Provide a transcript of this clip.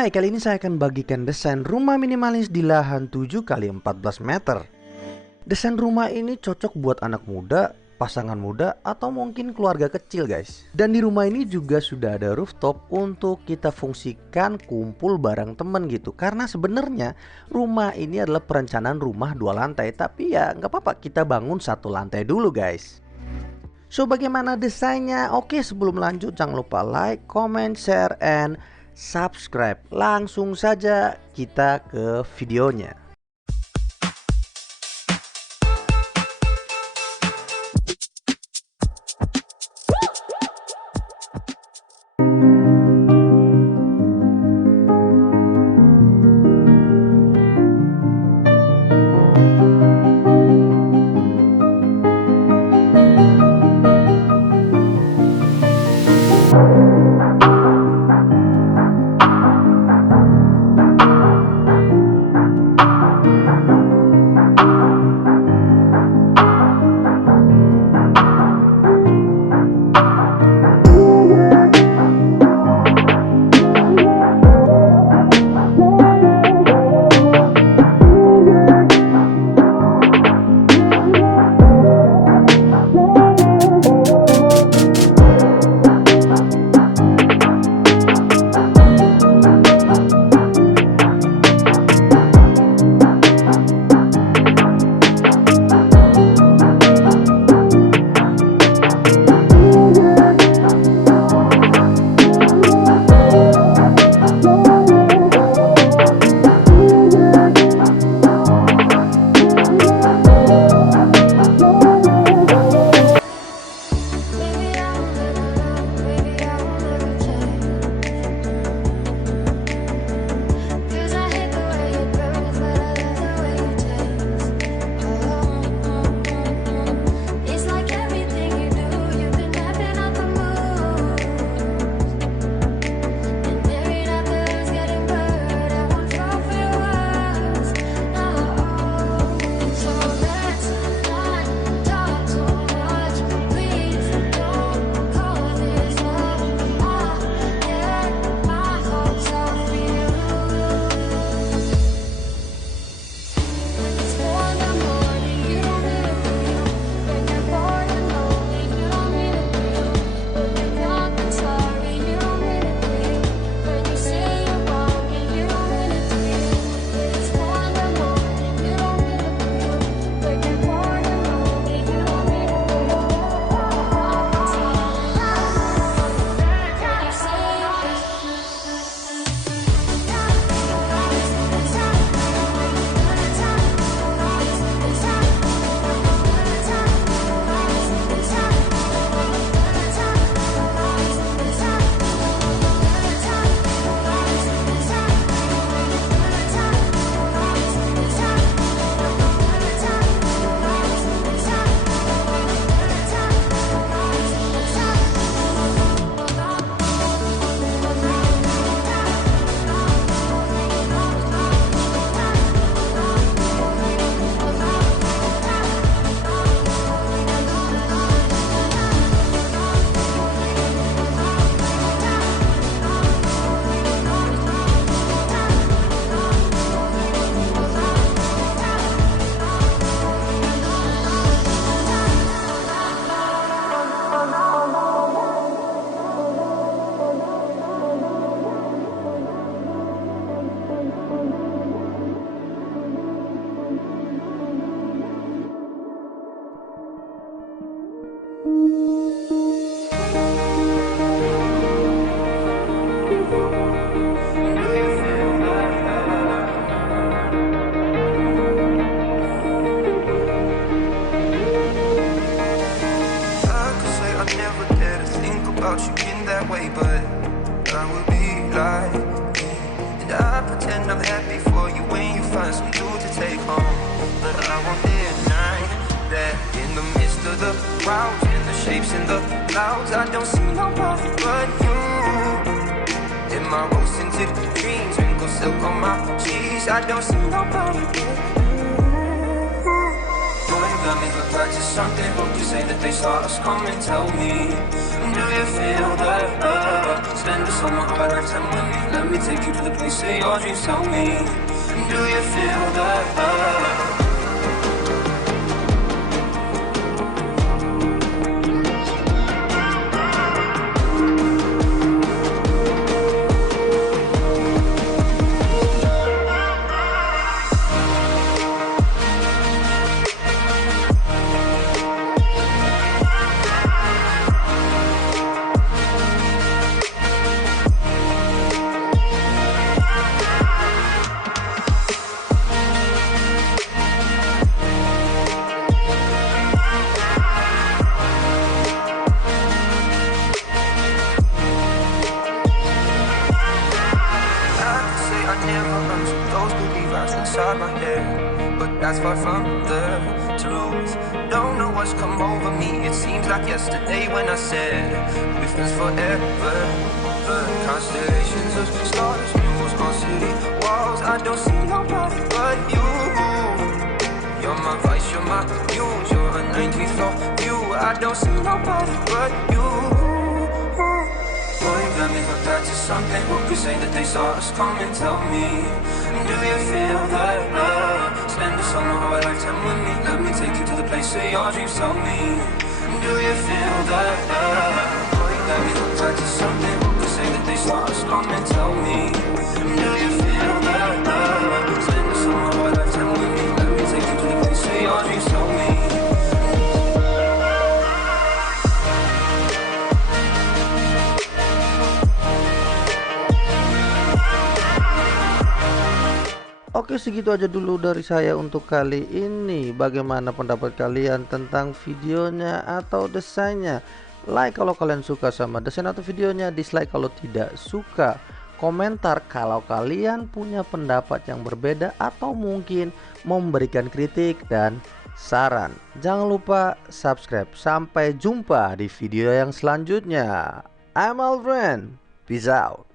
Hai, kali ini saya akan bagikan desain rumah minimalis di lahan 7 kali 14 meter. Desain rumah ini cocok buat anak muda, pasangan muda, atau mungkin keluarga kecil guys. Dan di rumah ini juga sudah ada rooftop untuk kita fungsikan kumpul bareng temen gitu. Karena sebenarnya rumah ini adalah perencanaan rumah 2 lantai, tapi ya nggak apa-apa kita bangun 1 lantai dulu guys. So bagaimana desainnya? Oke, sebelum lanjut jangan lupa like, comment, share, and subscribe. Langsung saja kita ke videonya. I don't see nobody but you. In my rose tinted dreams, wrinkles silk on my cheeks. I don't see nobody but you. Boy, you got me hooked like to something. Hope you say that they saw us come and tell me. Do you feel the love? Spend the this on my heart, lifetime with me. Let me take you to the place where your dreams tell me. Do you feel that love? Inside my head, but that's far from the truth. Don't know what's come over me. It seems like yesterday when I said we'll be friends forever. But constellations of stars, news on city walls. I don't see nobody but you. You're my vice, you're my muse. You're a 19th floor view. I don't see nobody but you. Boy, you got me hooked up to something. Who could say that they saw us coming? Tell me, do you feel that love? Spend the summer of a lifetime with me. Let me take you to the place where your dreams tell me. Do you feel that love? Boy, you got me hooked up to something. Who could say that they saw us coming? Tell me, do you feel that love? Spend the summer of a lifetime with me. Let me take you to the place where your dreams tell me. Oke, segitu aja dulu dari saya untuk kali ini. Bagaimana pendapat kalian tentang videonya atau desainnya? Like kalau kalian suka sama desain atau videonya, dislike kalau tidak suka. Komentar kalau kalian punya pendapat yang berbeda atau mungkin memberikan kritik dan saran. Jangan lupa subscribe. Sampai jumpa di video yang selanjutnya. I'm Alvarez. Peace out.